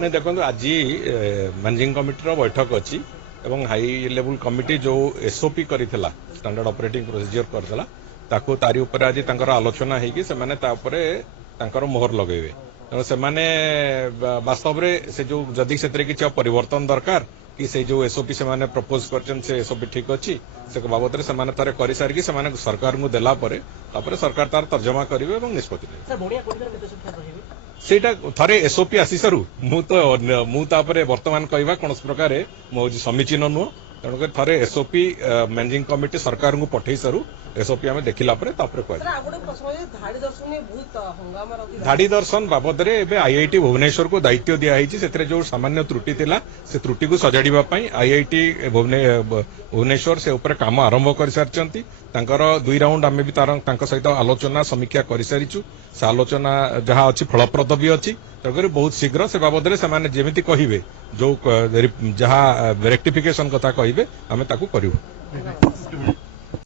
नहीं देखो आज मैनेजिंग कमिटी बैठक अच्छी हाई लेवल कमिटी जो एसओपी करथिला स्टैंडर्ड ऑपरेटिंग प्रोसीजर करथिला ताको तारी ऊपर आज तांकर आलोचना हेकी से माने तापरे तांकर मोहर लगेबे तेणु से माने वास्तव में से जो जदि से किसी परिवर्तन दरकार कि से जो एसओपी से माने प्रपोज करछन से एसओपी ठीक अच्छी से बाबद से माने तारे करि सार कि से माने सरकार को देला परे तापरे सरकार तार तर्जमा करिवे एवं निष्पत्ति नेबे सेटा थरे एसओपी आसी सारू मु तापरे वर्तमान कहवा कौन प्रकार मो समीचीन नुह तेणुक थरे एसओपी मैनेजिंग कमिटी सरकार को पठे सारू एसओपी आम देखला धाड़ी दर्शन बाबद आईआईटी भुवनेश्वर को दायित्व दिखाई से जो सामान्य त्रुटि थिला से त्रुटि को सजाड़ा आईआईटी भुवनेश्वर से ऊपर काम आरंभ कर सारी 2 राउंड आम भी सहित आलोचना समीक्षा कर सारीचु से आलोचना जहाँ अच्छी फलप्रद भी अच्छी तेणुक बहुत शीघ्र से बाबद से जमी कहे जो जहाँ रेक्टिफिकेशन कथा कहे आम ताकू करूँ।